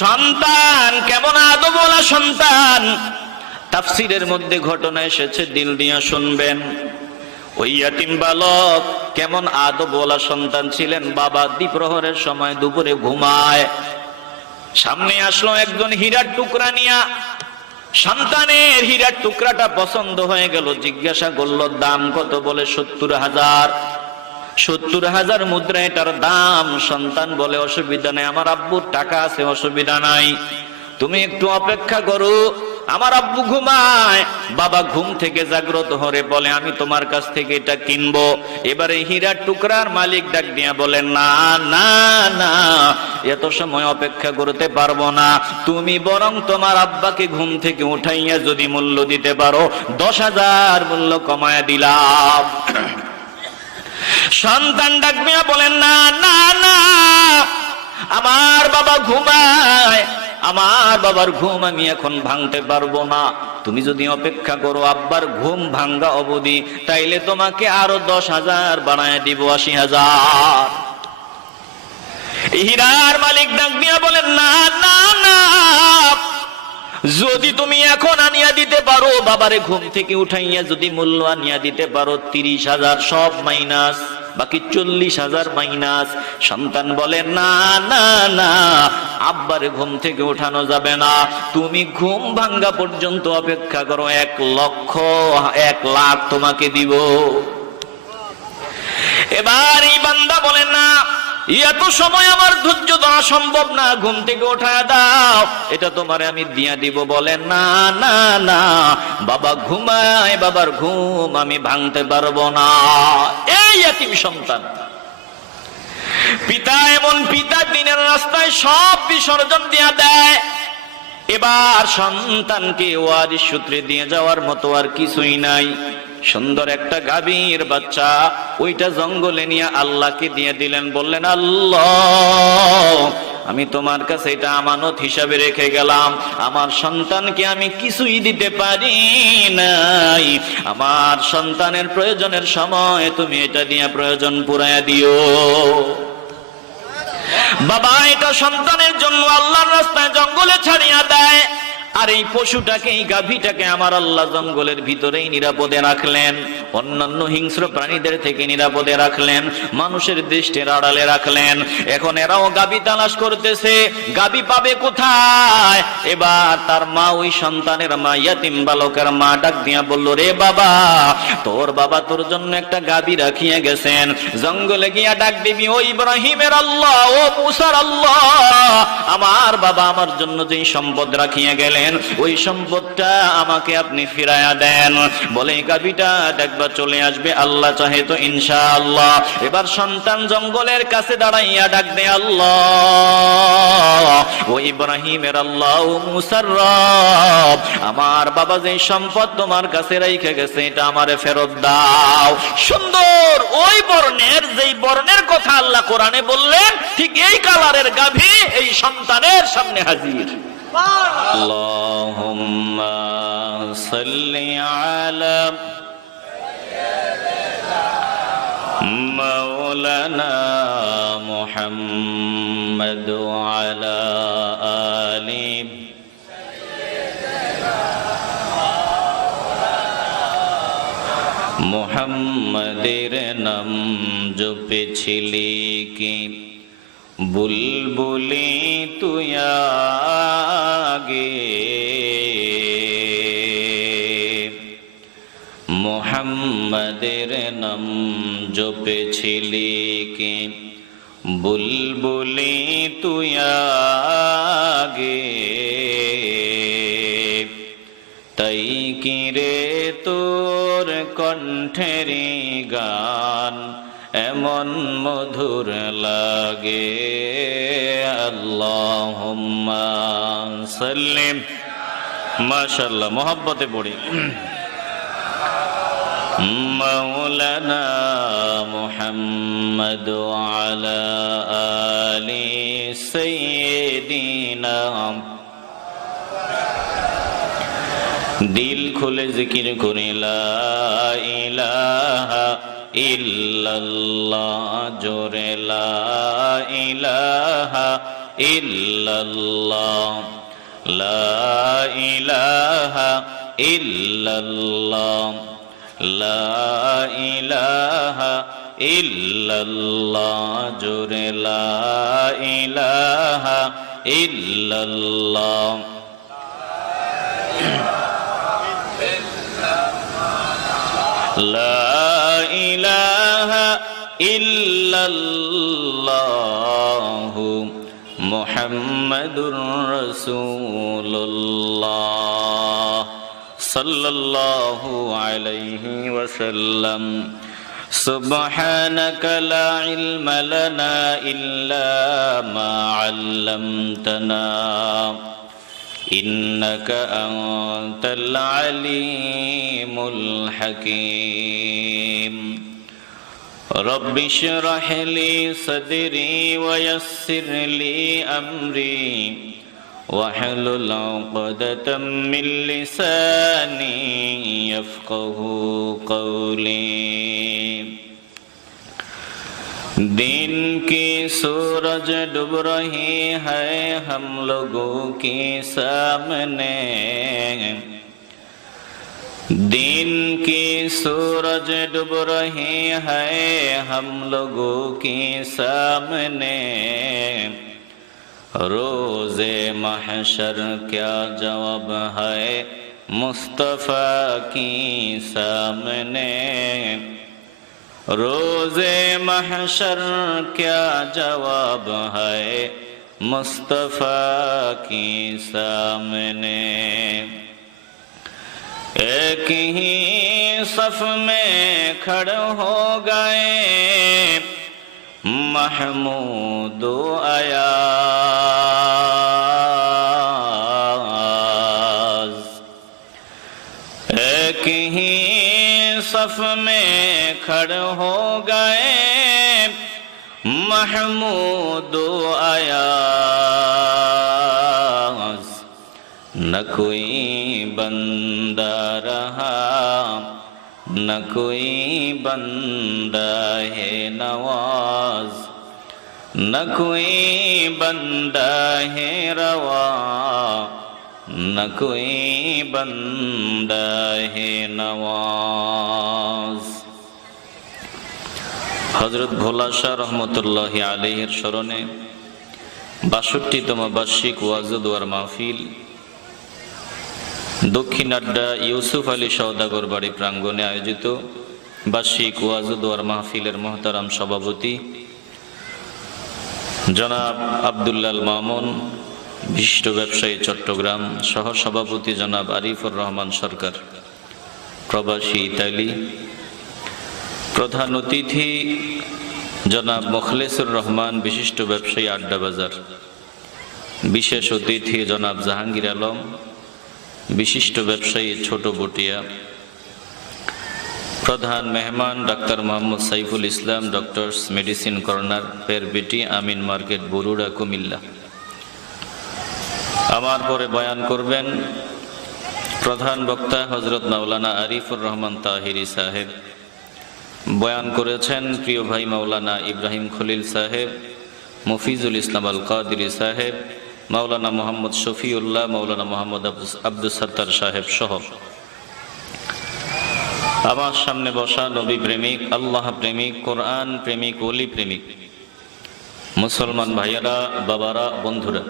সন্তান কেমন আদবওয়ালা সন্তান, তাফসীরের মধ্যে ঘটনা এসেছে, দিল দিয়ে শুনবেন। ওই ইয়াতিম বালক কেমন আদবওয়ালা সন্তান ছিলেন। বাবা দ্বিপ্রহরের সময় দুপুরে ঘুমায়, সামনে আসলো একজন হীরার টুকরা নিয়া। সন্তানের হীরার টুকরাটা পছন্দ হয়ে গেল, জিজ্ঞাসা করলো দাম কত? বলে 70,000। 70,000 মুদ্রা এটার দাম। সন্তান বলে অসুবিধা নেই, আমার আব্বুর টাকা আছে, অসুবিধা নাই, তুমি একটু অপেক্ষা করো, আমার আব্বু ঘুমায়। বাবা ঘুম থেকে জাগ্রত হয়ে বলে আমি তোমার কাছ থেকে এটা কিনবো। এবারে হীরার টুকরার মালিক ডাক দিয়া বলে না না না, এত সময় অপেক্ষা করতে পারবো না, তুমি বরং তোমার আব্বাকে ঘুম থেকে উঠাইয়া যদি মূল্য দিতে পারো 10,000 মূল্য কমায়া দিলাম। সন্তান ডাক দিয়া বলেন না না না, আমার বাবা ঘুমায়, আমার বাবার ঘুম আমি এখন ভাঙতে পারবো না, তুমি যদি অপেক্ষা করো আব্বার ঘুম ভাঙ্গা অবধি, তাইলে তোমাকে আরো 10,000 বাড়ায় দিব, 80,000। হীরার মালিক ডাক দিয়া বলেন না না না, যদি তুমি এখন আনিয়া দিতে পারো, বাবারে ঘুম থেকে উঠাইয়া যদি মূল্য আনিয়া দিতে পারো 30,000 সব মাইনাস, বাকি 40,000 মাইনাস। সন্তান বলে না না না, আব্বারে ঘুম থেকে উঠানো যাবে না, তুমি ঘুম ভাঙ্গা পর্যন্ত অপেক্ষা করো, 1,00,000 তোমাকে দিব। এবার এই বান্দা বলে না, এত সময় আমার ধৈর্য ধরা সম্ভব না, ঘুম থেকে উঠায় দাও, এটা তোমারে আমি দিয়া দিব। বলেন না না না, বাবা ঘুমায়, বাবার ঘুম আমি ভাঙতে পারবো না। এই ইয়াতিম সন্তান, পিতা এমন পিতা দিনের রাস্তায় সব বিসর্জন দিয়া দেয়। এবার সন্তানকে ওয়ারিশ সূত্রে দিয়ে যাওয়ার মতো আর কিছুই নাই। সুন্দর একটা গাভীর বাচ্চা, ওইটা জঙ্গলে নিয়ে আল্লাহকে দিয়ে দিলেন। বললেন আল্লাহ, আমি তোমার কাছে এটা আমানত হিসাবে রেখে গেলাম, আমার সন্তানকে আমি কিছুই দিতে পারি নাই, আমার সন্তানের প্রয়োজনের সময় তুমি এটা দিয়ে প্রয়োজন পুরাইয়া দিও। বাবা এটা সন্তানের জন্য আল্লাহর রাস্তায় জঙ্গলে ছাড়িয়া দেয়। আর এই পশুটাকে, এই গাভীটাকে আমার আল্লাহ জঙ্গলের ভিতরেই নিরাপদে রাখলেন, অন্যান্য হিংস্র প্রাণীদের থেকে নিরাপদে রাখলেন, মানুষের দৃষ্টির আড়ালে রাখলেন। এখন এরাও গাভী তালাশ করতেছে, গাভী পাবে কোথায়? এবার তার মা, ওই সন্তানের মা, ইয়াতিম বালকের মা ডাক দিয়া বলল, রে বাবা, তোর বাবা তোর জন্য একটা গাভী রাখিয়া গেছেন, জঙ্গলে গিয়া ডাক দিবি, ও ইব্রাহিমের আল্লাহ, ও মুসার আল্লাহ, আমার বাবা আমার জন্য যেই সম্পদ রাখিয়া গেলেন ওই সম্পদটা আমাকে আপনি ফিরাইয়া দেন। বলে গাভীটা দেখবা চলে আসবে, আল্লাহ চাহে তো ইনশাআল্লাহ। এবার সন্তান জঙ্গলের কাছে দাঁড়াইয়া ডাক দে, আল্লাহ, ও ইব্রাহিমের আল্লাহ, ও মুসার রব, আমার বাবা যেই সম্পদ তোমার কাছে রেখে গেছে এটা আমারে ফেরত দাও। সুন্দর ওই বর্ণের, যেই বর্ণের কথা আল্লাহ কোরআনে বললেন, ঠিক এই কালারের গাভী এই সন্তানের সামনে হাজির। আল্লাহুম্মা সাল্লি আলা মাওলানা মুহাম্মদ ওয়া আলা আলি মুহাম্মাদের নাম জপেছিলি কি বুলবুলি তুই আগে, মুহাম্মাদের নাম জপেছিলি কি বুলবুলি তুই আগে, তাই কি রে তোর কণ্ঠের গান এমন মধুর লাগে। আল্লাহুম্মা সাল্লি, মাশাআল্লাহ, মোহাব্বতে পড়ি, মাওলানা মুহাম্মদ ওয়া আলা আলি সাইয়্যিদিনা। দিল খুলে জিকির করে লা ইলাহা ইল্লাল্লাহ, জোরে লা ইলাহা ইল্লাল্লাহ লা ইলাহা ইল্লাল্লাহ লা ইলাহা ইল্লাল্লাহ জোরে লা ইলাহা ইল্লাল্লাহ লা ইলাহা ইল্লাল্লাহ মুহাম্মাদুর রাসূলুল্লাহ সাল্লাল্লাহু আলাইহি ওয়াসাল্লাম سبحانك لا علم لنا إلا ما علمتنا إنك أنت العليم الحكيم رب اشرح لي صدري ويسر لي أمري واحلل عقدة من لساني يفقه قولي दिन की सूरज डूब रही है हम लोगों के सामने दिन की सूरज डूब रही है हम लोगों के सामने रोज़े महशर क्या जवाब है मुस्तफ़ा की सामने रोज़े महशर क्या जवाब है मुस्तफ़ा की सामने एक ही सफ में खड़े हो गए महमूद अयाज एक ही सफ में खड़े हो गए महमूद अयाज न कोई बंदा रहा न कोई बंदा है नवाज न कोई बंदा है रवा न कोई बंदा है नवाज হযরত ভোলা শাহ রহমতুল্লাহি আলাইহির স্মরণে ৬২তম বার্ষিক ওয়াজ ও দোয়ার মাহফিল দক্ষিণ আড্ডা ইউসুফ আলী সওদাগর বাড়ি প্রাঙ্গণে আয়োজিত বার্ষিক ওয়াজ ও দোয়ার মাহফিলের মহতারাম সভাপতি জনাব আব্দুল্লাহ মামুন, বিশিষ্ট ব্যবসায়ী চট্টগ্রাম, সহ সভাপতি জনাব আরিফুর রহমান সরকার প্রবাসী ইতালি, প্রধান অতিথি জনাব মুখলেসুর রহমান, বিশিষ্ট ব্যবসায়ী আড্ডা বাজার, বিশেষ অতিথি জনাব জাহাঙ্গীর আলম, বিশিষ্ট ব্যবসায়ী ছোট বটিয়া, প্রধান মেহমান doctor Mohammad Saiful Islam, doctors medicine corner, পেরবিটি, আমিন মার্কেট, বরুড়া, কুমিল্লা। আমার পরে বয়ান করবেন প্রধান বক্তা হযরত মাওলানা আরিফুর রহমান তাহিরি সাহেব। বয়ান করেছেন প্রিয় ভাই মাওলানা ইব্রাহিম খলিল সাহেব, মফিজুল ইসলাম আল কাদিরি সাহেব, মাওলানা মোহাম্মদ শফিউল্লাহ, মাওলানা মোহাম্মদ আব্দুস সত্তার সাহেব সহ আমার সামনে বসা নবী প্রেমিক, আল্লাহ প্রেমিক, কোরআন প্রেমিক, ওলি প্রেমিক মুসলমান ভাইয়েরা, বাবারা, বন্ধুরা,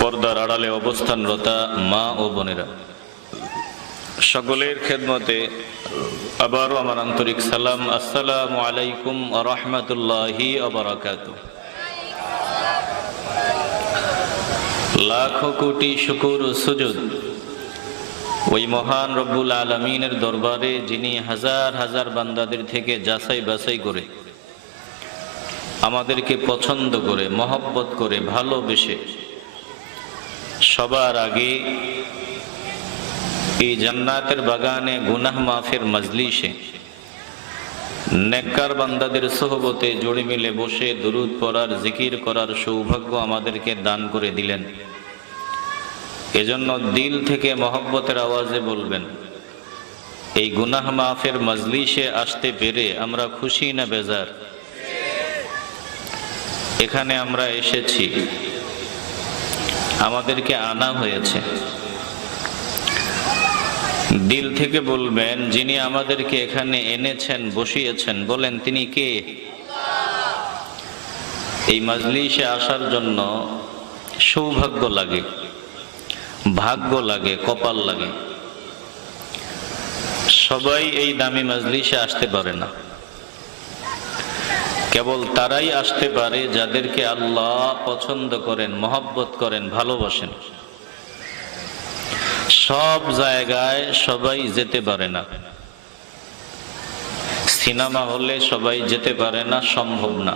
পর্দার আড়ালে অবস্থানরতা মা ও বোনেরা, সকলের খেদমতে আবারও আমার আন্তরিক সালাম। আসসালামু আলাইকুম ওয়া রাহমাতুল্লাহি ওয়া বারাকাতুহু। লাখো কোটি শুকর ও সুজুদ ওই মহান রব্বুল আলামিনের দরবারে, যিনি হাজার হাজার বান্দাদের থেকে যাচাই বাছাই করে আমাদেরকে পছন্দ করে, মহব্বত করে, ভালোবেসে সবার আগে এই জান্নাতের বাগানে গুনাহ মাফের মজলিসে নেককার বান্দাদের সোহবতে জড়ে মিলে বসে দুরূদ পড়ার, জিকির করার সৌভাগ্য আমাদেরকে দান করে দিলেন। এজন্য দিল থেকে মহব্বতের আওয়াজে বলবেন, এই গুনাহ মাফের মজলিসে আসতে পেরে আমরা খুশি না বেজার? এখানে আমরা এসেছি, আমাদেরকে আনা হয়েছে। দিল থেকে বলবেন, যিনি আমাদেরকে এখানে এনেছেন, বসিয়েছেন, বলেন তিনি কে? এই মাজলিসে আসার জন্য সৌভাগ্য লাগে, ভাগ্য লাগে, কপাল লাগে। সবাই এই দামি মাজলিসে আসতে পারে না। কেবল তারাই আসতে পারে যাদেরকে আল্লাহ পছন্দ করেন, মহব্বত করেন, ভালোবাসেন। সব জায়গায় সবাই যেতে পারে না। সিনেমা হলে সবাই যেতে পারে না, সম্ভব না।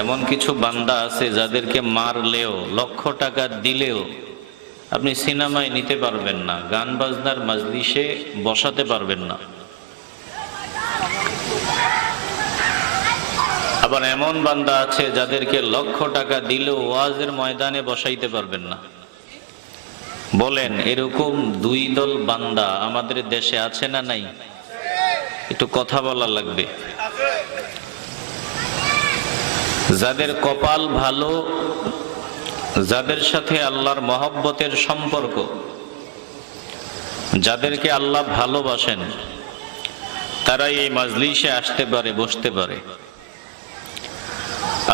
এমন কিছু বান্দা আছে যাদেরকে মারলেও, লক্ষ টাকা দিলেও আপনি সিনেমায় নিতে পারবেন না, গান বাজনার মাজলিসে বসাতে পারবেন না। আবার এমন বান্দা আছে যাদেরকে লক্ষ টাকা দিলেও ওয়াজের ময়দানে বসাইতে পারবেন না। বলেন, এরকম দুই দল বান্দা আমাদের দেশে আছে না নাই? একটু কথা বলা লাগবে। যাদের কপাল ভালো, যাদের সাথে আল্লাহর মহব্বতের সম্পর্ক, যাদেরকে আল্লাহ ভালোবাসেন, তারাই এই মাজলিসে আসতে পারে, বসতে পারে।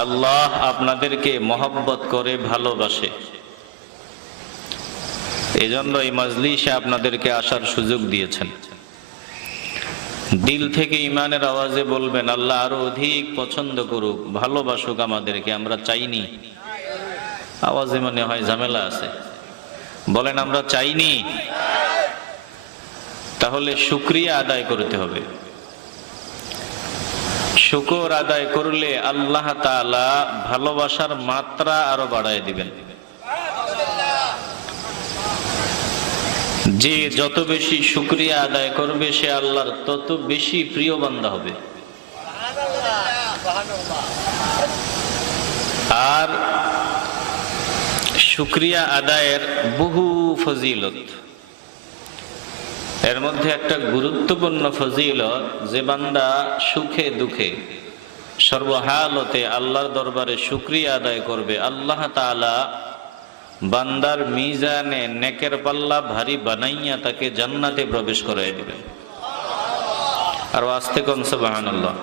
আল্লাহ আপনাদেরকে মহব্বত করে, ভালোবাসে। এজন্য এই মাজলিসে আপনাদেরকে আসার সুযোগ দিয়েছেন। দিল থেকে ইমানের আওয়াজে বলবেন, আল্লাহ আরো অধিক পছন্দ করুক, ভালোবাসুক আমাদেরকে। আমরা চাইনি। আওয়াজে মনে হয় ঝামেলা আছে। বলেন, আমরা চাইনি। তাহলে শুকরিয়া আদায় করতে হবে। শুকর আদায় করলে আল্লাহ তাআলা ভালোবাসার মাত্রা আরো বাড়ায় দিবেন। যে যত বেশি শুকরিয়া আদায় করবে, সে আল্লাহর তত বেশি প্রিয় বান্দা হবে। আর শুকরিয়া আদায়ের বহু ফজিলত, এর মধ্যে একটা গুরুত্বপূর্ণ ফজিলত, যে বান্দা সুখে দুঃখে সর্বহালতে আল্লাহর দরবারে শুকরিয়া আদায় করবে, আল্লাহ তাআলা বান্দার মিজানে নেকের পাল্লা ভারী বানাইয়া তাকে জান্নাতে প্রবেশ করাই দিবেন। আর আস্তে কোন সুবহানাল্লাহ।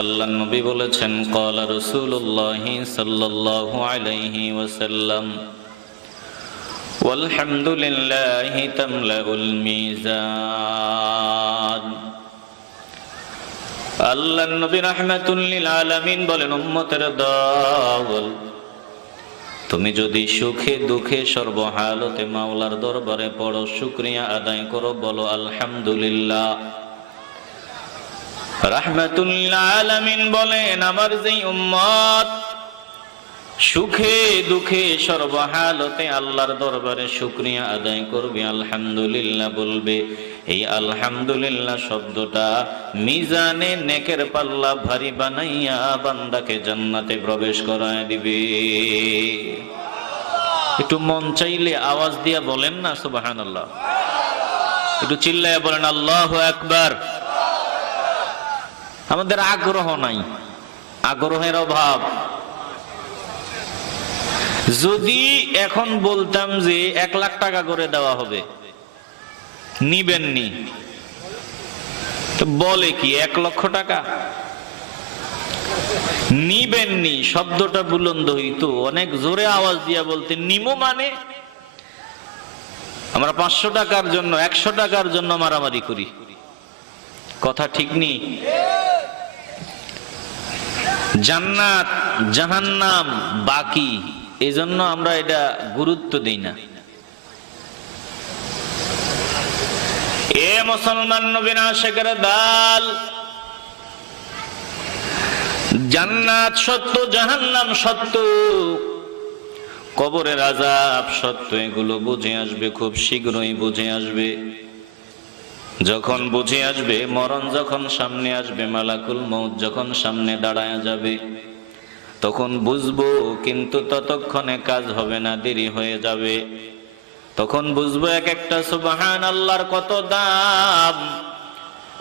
আল্লাহর নবী বলেছেন, ক্বালা রাসূলুল্লাহ সাল্লাল্লাহু আলাইহি ওয়াসাল্লাম, ওয়ালহামদুলিল্লাহি তামলাউল মিজান। আল্লাহর নবী রাহমাতুল লিল আলামিন বলেন, উম্মতের দল, তুমি যদি সুখে দুঃখে সর্বহালতে মাওলার দরবারে পড়ো, শুকরিয়া আদায় করো, বলো আলহামদুলিল্লাহ। রাহমাতুল লিল আলামিন বলেন, আমার যেই উম্মত সুখে দুঃখে সর্বহালতে আল্লাহর দরবারে শুকরিয়া আদায় করবে, আলহামদুলিল্লাহ বলবে, এই আলহামদুলিল্লাহ শব্দটা মিজানে নেকের পাল্লা ভারী বানাইয়া বান্দাকে জান্নাতে প্রবেশ করায় দিবে। একটু মন চাইলে আওয়াজ দিয়া বলেন না সুবহানাল্লাহ। একটু চিল্লায়া বলেন আল্লাহু আকবার। আমাদের আগ্রহ নাই, আগ্রহের অভাব। যদি এখন বলতাম যে 1 লাখ টাকা করে দেওয়া হবে, নিবেননি? তো বলে কি 1 লক্ষ টাকা নিবেননি? শব্দটা বুলন্দ হইতো, অনেক জোরে আওয়াজ দিয়া বলতে, নিমো মানে আমরা 500 টাকার জন্য, 100 টাকার জন্য মারামারি করি। কথা ঠিক নেই? জান্নাত জাহান্নাম বাকি, এজন্য আমরা এটা গুরুত্ব দেই না। এ মুসলমান নবীর আশিকের দল, জান্নাত সত্য, জাহান্নাম সত্য, কবরের আযাব সত্য, এগুলো বুঝে আসবে, খুব শীঘ্রই বুঝে আসবে। যখন বুঝে আসবে, মরণ যখন সামনে আসবে, মালাকুল মউত যখন সামনে দাঁড়ায় যাবে, তখন বুঝবো। কিন্তু ততক্ষণে কাজ হবে না, দেরি হয়ে যাবে। তখন বুঝবো এক একটা সুবহানাল্লাহর কত দাম,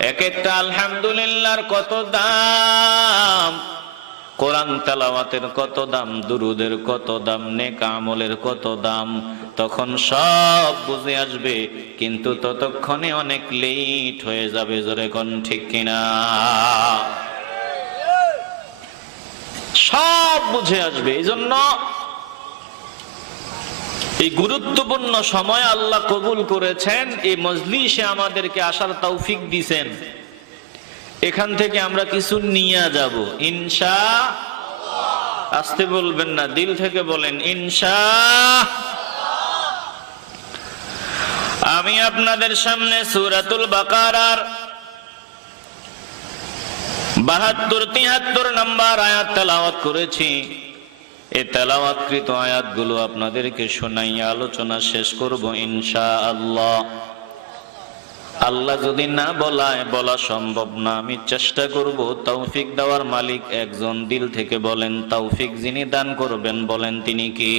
এক একটা আলহামদুলিল্লাহর কত দাম, কোরআন তেলাওয়াতের কত দাম, দুরুদের কত দাম, নেক আমলের কত দাম। তখন সব বুঝে আসবে, কিন্তু ততক্ষণে অনেক লেট হয়ে যাবে। জোরে কোন ঠিক কিনা? সব বুঝে আসবে। এই জন্য এই গুরুত্বপূর্ণ সময় আল্লাহ কবুল করেছেন, এই মজলিসে আমাদেরকে আসার তৌফিক দিয়েছেন। এখান থেকে আমরা কিছু নিয়ে যাব ইনশাআল্লাহ। আসতে বলবেন না, দিল থেকে বলেন ইনশাআল্লাহ। আমি আপনাদের সামনে সূরাতুল বাকারার 72-73 নম্বর আয়াত তেলাওয়াত করেছি। এই তেলাওয়াতকৃত আয়াতগুলো আপনাদেরকে শোনাইয়া আলোচনা শেষ করব ইনশাআল্লাহ। আল্লাহ যদি না বলায়, বলা সম্ভব না, আমি চেষ্টা করব। তৌফিক দেওয়ার মালিক একজন। দিল থেকে বলেন তৌফিক যিনি দান করবেন, বলেন তিনি কি?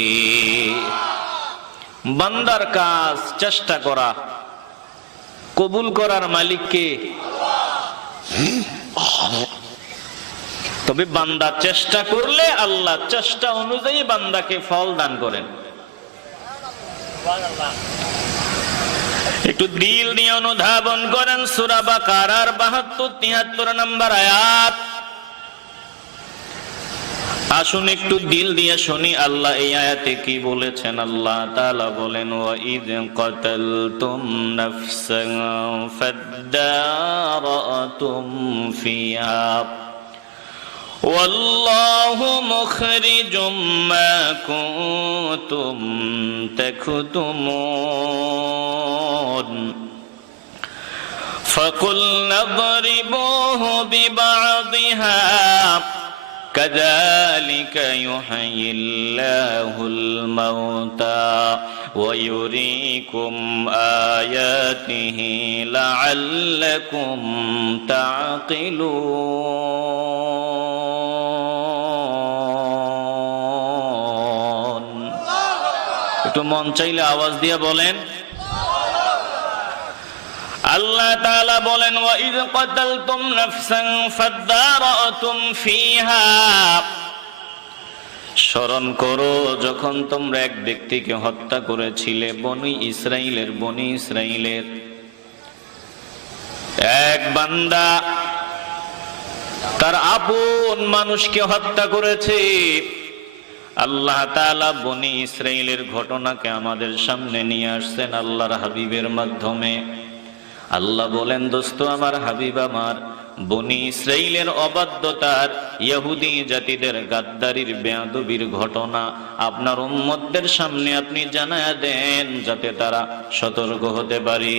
বান্দার কাজ চেষ্টা করা, কবুল করার মালিক কে? তবে বান্দা চেষ্টা করলে আল্লাহ চেষ্টা অনুযায়ী বান্দাকে ফল দান করেন। একটু দিল নিয়ে অনুধাবন করেন সূরা বাকারার 72-73 নম্বর আয়াত। আসুন একটু দিল দিয়ে শুনি আল্লাহ এই আয়াতে কি বলেছেন। আল্লাহ তাআলা বলেন, ওয়া ইয কাতালতুম নাফসান ফাদ্দারাতুম ফিহা ওয়াল্লাহু মুখরিজুম মা কুনতুম তাকতুমুন ফাকুলনা যরিবুহু বিবা'দিহা কাযালিকা ইউহয়িল্লাহুল মাউতা ওয়া ইউরীকুম আয়াতিহি লা'আল্লাকুম তা'কিলুন। একটু মন চাইলে আওয়াজ দিয়ে বলেন। আল্লাহ তাআলা বলেন, ওয়া ইয কাতালতুম নাফসান ফাদ্দারাতুম ফিহা। স্মরণ করো যখন তোমরা এক ব্যক্তিকে হত্যা করেছিলে। বনি ইসরাইলের এক বান্দা তার আপন মানুষকে হত্যা করেছে। আল্লাহ তাআলা বনি ইসরাইলের ঘটনাকে আমাদের সামনে নিয়ে আসছেন আল্লাহর হাবিবের মাধ্যমে। আল্লাহ বলেন, দোস্ত আমার, হাবিব আমার, বনি ইসরাইলের অবাধ্যতার, ইহুদি জাতিদের গাদ্দারির, বেয়াদবির ঘটনা আপনার উম্মতদের সামনে আপনি জানায়া দেন, যাতে তারা সতর্ক হতে পারে।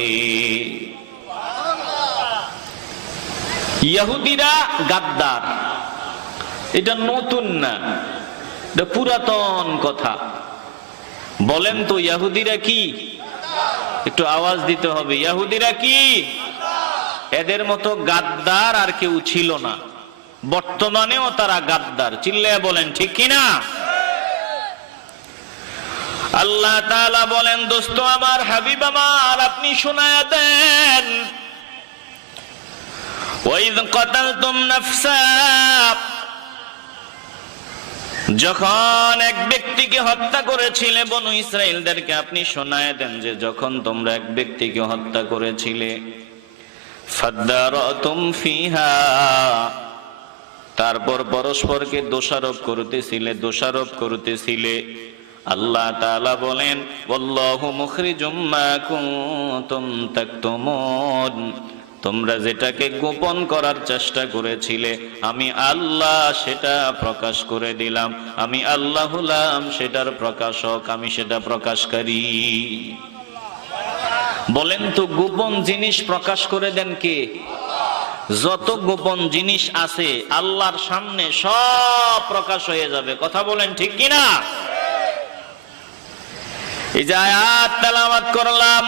ইহুদিরা গাদ্দার, এটা নতুন না, এটা পুরাতন কথা। বলেন তো ইহুদিরা কি? একটু আওয়াজ দিতে হবে। ইহুদিরা কি? এদের মতো গাদ্দার আর কেউ ছিল না। বর্তমানেও তারা গাদ্দার। চিল্লায়া বলেন ঠিক কিনা? আল্লাহ তাআলা বলেন, দোস্ত আমার, হাবিব আমার, আপনি শোনায়া দেন, ওয়াইদ কাতালতুম নাফসা, যখন এক ব্যক্তিকে হত্যা করেছিলে, বনু ইসরাইলদেরকে আপনি শোনায় দেন যে যখন তোমরা এক ব্যক্তিকে হত্যা করেছিলে, ফাদ্দারাতুম ফিহা, তারপর পরস্পরকে দোষারোপ করতেছিলে। আল্লাহ তাআলা বলেন, ওয়াল্লাহু মুখরিজুম মা কুনতুম তাকতুমুন, তোমরা যেটাকে গোপন করার চেষ্টা করেছিলে, আমি আল্লাহ সেটা প্রকাশ করে দিলাম। আমি আল্লাহ হলাম সেটার প্রকাশক, আমি সেটা প্রকাশকারী। বলেন তো, গোপন জিনিস প্রকাশ করে দেন কে? যত গোপন জিনিস আছে আল্লাহর সামনে সব প্রকাশ হয়ে যাবে। কথা বলেন ঠিক কিনা? এই যে আয়াত তেলাওয়াত করলাম,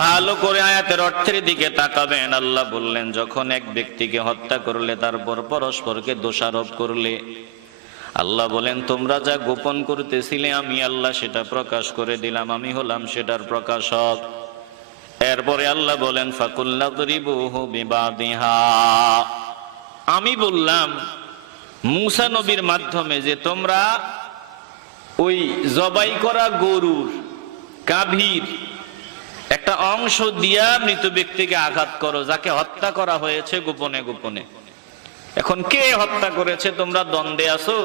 ভালো করে আয়াতের অর্থের দিকে তাকাবেন। আল্লাহ বললেন, যখন এক ব্যক্তিকে হত্যা করলে, তারপর পরস্পরকে দোষারোপ করলে, আল্লাহ বলেন, তোমরা যা গোপন করতেছিলে আমি আল্লাহ সেটা প্রকাশ করে দিলাম, আমি হলাম সেটার প্রকাশক। এরপরে আল্লাহ বলেন ফাকুল্লা দরিবুহু বিবাদিহা, আমি বললাম মুসা নবীর মাধ্যমে যে তোমরা ওই জবাই করা গরুর গাভীর একটা অংশ দিয়া মৃত ব্যক্তিকে আঘাত করো, যাকে হত্যা করা হয়েছে গোপনে গোপনে। এখন কে হত্যা করেছে তোমরা দ্বন্দ্বে আছো?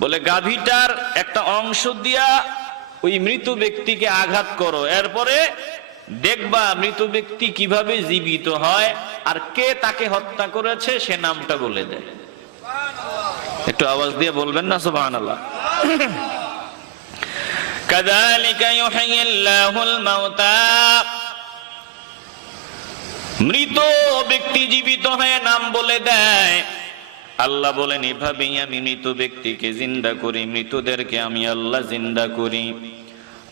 বলে গাভীটার একটা অংশ দিয়া ওই মৃত ব্যক্তিকে আঘাত করো, এরপরে দেখবা মৃত ব্যক্তি কিভাবে জীবিত হয়, আর কে তাকে হত্যা করেছে সে নামটা বলে দেয়। একটু আওয়াজ দিয়ে বলবেন না সুবহানাল্লাহ। কাযালিকা ইউহয়িল্লাহুল মাউতা, মৃত ব্যক্তি জীবিত হয়ে নাম বলে দেয়। আল্লাহ বলেন এভাবেই আমি মৃত ব্যক্তিকে জিন্দা করি, মৃতদেরকে আমি আল্লাহ জিন্দা করি।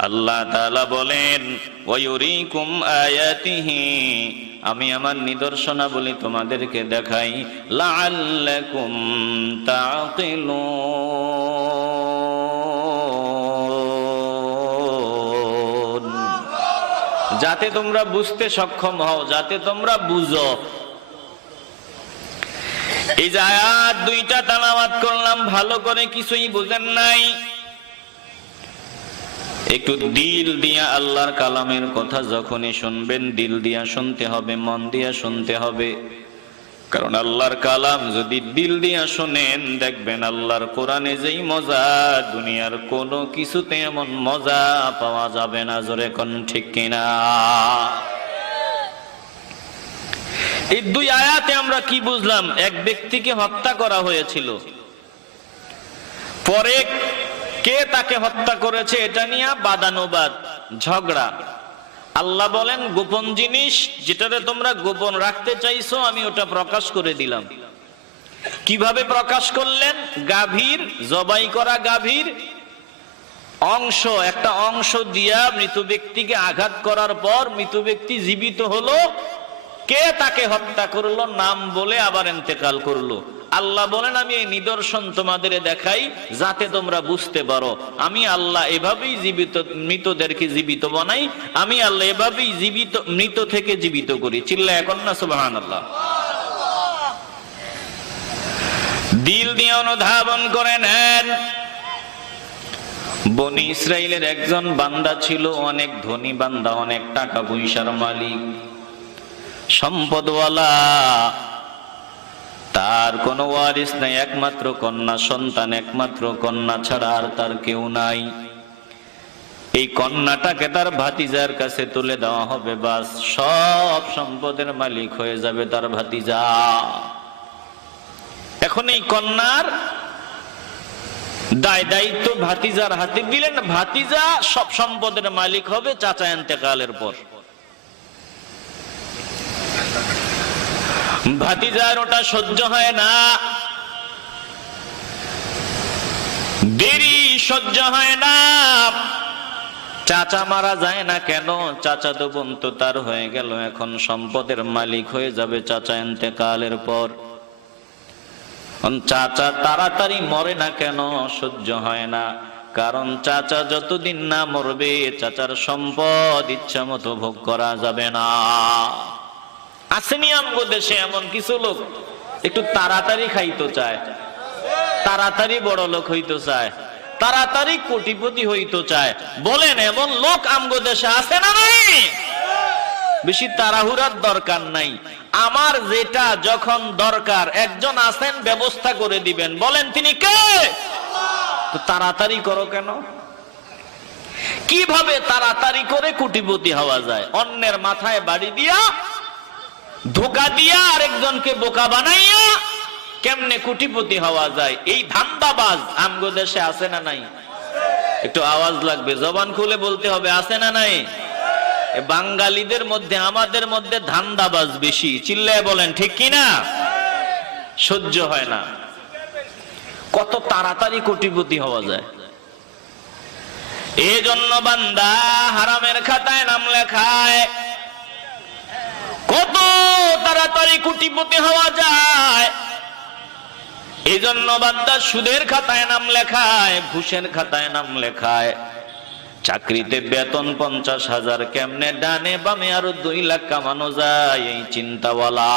আল্লাহ তাআলা বলেন ওয়ায়ুরিকুম আয়াতিহি, আমি আমার নিদর্শনাবলী তোমাদেরকে দেখাই, লাআল্লাকুম তাকিলুন, যাতে তোমরা বুঝতে সক্ষম হও, যাতে তোমরা বুঝো। এই যে আয়াত দুইটা তেলাওয়াত করলাম, ভালো করে কিছুই বুঝেন নাই। একটু দিল দিয়া আল্লাহর কালামের কথা যখনই শুনবেন, দিল দিয়া শুনতে হবে, মন দিয়া শুনতে হবে। কারণ আল্লাহর কালাম যদি দিল দিয়া শুনেন, দেখবেন আল্লাহর কোরআনে যেই মজা, দুনিয়ার কোনো কিছুতে এমন মজা পাওয়া যাবে না। জোরে কোন ঠিক কিনা? এই দুই আয়াতে আমরা কি বুঝলাম? এক ব্যক্তিকে হত্যা করা হয়েছিল, পরে কে তাকে হত্যা করেছে এটা নিয়ে বাদানুবাদ, ঝগড়া। আল্লাহ বলেন গোপন জিনিস যেটাতে তোমরা গোপন রাখতে চাইছো, আমি ওটা প্রকাশ করে দিলাম। কিভাবে প্রকাশ করলেন? গাভীর, জবাই করা গাভীর অংশ, একটা অংশ দিয়া মৃত ব্যক্তিকে আঘাত করার পর মৃত ব্যক্তি জীবিত হলো, কে তাকে হত্যা করলো নাম বলে আবার ইন্তেকাল করলো। আল্লাহ বলেন আমি এই নিদর্শন তোমাদের দেখাই যাতে তোমরা বুঝতে পারো, আমি আল্লাহ এভাবেই জীবিত মৃতদেরকে জীবিত বানাই, আমি আল্লাহ এভাবেই জীবিত মৃত থেকে জীবিত করি। চিল্লায় এখন না সুবহানাল্লাহ। দিল দিয়ে অনুধাবন করে নেন। বনি ইসরাইলের একজন বান্দা ছিল, অনেক ধনী বান্দা, অনেক টাকা পয়সার মালিক, সম্পদওয়ালা। তার কোনো ওয়ারিস নাই, একমাত্র কন্যা সন্তান, একমাত্র কন্যা ছাড়া আর তার কেউ নাই। এই কন্যাটাকে তার ভাতিজার কাছে তুলে দেওয়া হবে, বাস সব সম্পদের মালিক হয়ে যাবে তার ভাতিজা। এখন এই কন্যার দায় দায়িত্ব ভাতিজার হাতে দিলেন, ভাতিজা সব সম্পদের মালিক হবে চাচা ইন্তেকালের পর। ভাতিজার ওটা সহ্য হয় না, দেরি সহ্য হয় না। চাচা মারা যায় না কেন? চাচা তো বোন তো তার হয়ে গেল, এখন সম্পদের মালিক হয়ে যাবে চাচা ইন্তেকালের পর। চাচা তাড়াতাড়ি মরে না কেন? সহ্য হয় না, কারণ চাচা যতদিন না মরবে চাচার সম্পদ ইচ্ছা মতো ভোগ করা যাবে না। আসেনি আমগো দেশে এমন কিছু লোক একটু তাড়াতাড়ি খাইতে চায়, তাড়াতাড়ি বড় লোক হইতে চায়, তাড়াতাড়ি কোটিপতি হইতে চায়। বলেন এমন লোক আমগো দেশে আছে না নাই? বেশি তাড়াহুড়ার দরকার নাই, আমার যেটা যখন দরকার একজন আছেন ব্যবস্থা করে দিবেন। বলেন তিনি কে? তো তাড়াতাড়ি করো কেন? কিভাবে তাড়াতাড়ি করে কোটিপতি হওয়া যায়? অন্যের মাথায় বাড়ি দিয়া, ধোকা দিয়া, আরেকজনকে বোকা বানাইয়া কেমনে কোটিপতি হওয়া যায়? এই ধান্দাবাজ আমগো দেশে আছে না নাই? একটু আওয়াজ লাগবে, জবান খুলে বলতে হবে, আছে না নাই? বাঙালিদের মধ্যে, আমাদের মধ্যে ধান্দাবাজ বেশি। চিল্লায় বলেন ঠিক কিনা? সহ্য হয় না, কত তাড়াতাড়ি কোটিপতি হওয়া যায়। এই জন্য বান্দা হারামের খাতায় নাম লেখায়, কত তাড়াতাড়ি কোটিপতি হওয়া যায়। এই জন্য বান্দা সুদের খাতায় নাম লেখায়, ঘুষের খাতায় নাম লেখায়, চাকরিতে বেতন 50,000, কেমনে ডানে বামে আরো 2 লাখ কামানো যায় এই চিন্তাওয়ালা।